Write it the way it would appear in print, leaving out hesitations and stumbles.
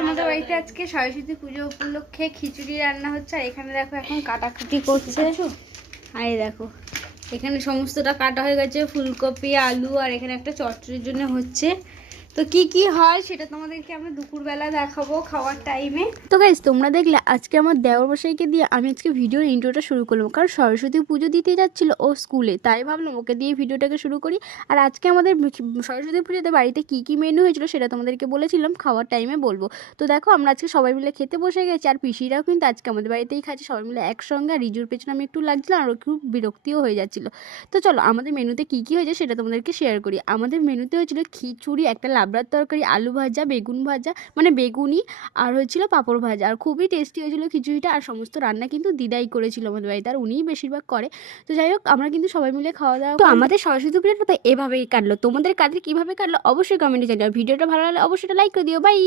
আমাদের বাড়িতে আজকে সরস্বতী পুজো উপলক্ষে খিচুড়ি রান্না হচ্ছে। আর এখানে দেখো এখন কাটাকুটি করছে। আর এই দেখো এখানে সমস্তটা কাটা হয়ে গেছে, ফুলকপি, আলু, আর এখানে একটা চচ্চড়ির জন্য হচ্ছে। তো কি কি হয় সেটা তোমাদেরকে আমরা দুপুরবেলা দেখাবো খাওয়ার টাইমে। তো গাইস, তোমরা দেখলে আজকে আমার দেওর বসাইকে দিয়ে আমি আজকে ভিডিওর ইন্ট্রোটা শুরু করলাম, কারণ সরস্বতী পুজো দিতে যাচ্ছিল ও স্কুলে, তাই ভাবলাম ওকে দিয়ে ভিডিওটাকে শুরু করি। আর আজকে আমাদের সরস্বতী পুজোতে বাড়িতে কি কি মেনু হয়েছিল সেটা তোমাদেরকে বলেছিলাম খাওয়ার টাইমে বলবো। তো দেখো আমরা আজকে সবাই মিলে খেতে বসে গেছি, আর পিসিরাও কিন্তু আজকে আমাদের বাড়িতেই খাচ্ছে সবাই মিলে একসঙ্গে। আর রিজুর পেছনে আমি একটু লাগছিলাম আর খুব বিরক্তিও হয়ে যাচ্ছিলো। তো চলো আমাদের মেনুতে কী কী হয়েছে সেটা তোমাদেরকে শেয়ার করি। আমাদের মেনুতে হয়েছিল খিচুড়ি, একটা লাবড়ার তরকারি, আলু ভাজা, বেগুন ভাজা মানে বেগুনি, আর হয়েছিল পাঁপড় ভাজা। আর খুবই টেস্টি হয়েছিল খিচুড়িটা। আর সমস্ত রান্না কিন্তু দিদাই করেছিল আমাদের বাড়িতে, আর উনিই বেশিরভাগ করে। তো যাই হোক আমরা কিন্তু সবাই মিলে খাওয়া দাওয়া। তো আমাদের সরস্বতী পুজোটা তো এভাবেই কাটলো। তোমাদের কাদের কীভাবে কাটলো অবশ্যই কমেন্টে জানিও। আর ভিডিওটা ভালো লাগলে অবশ্যই লাইক করে দিও। বাই।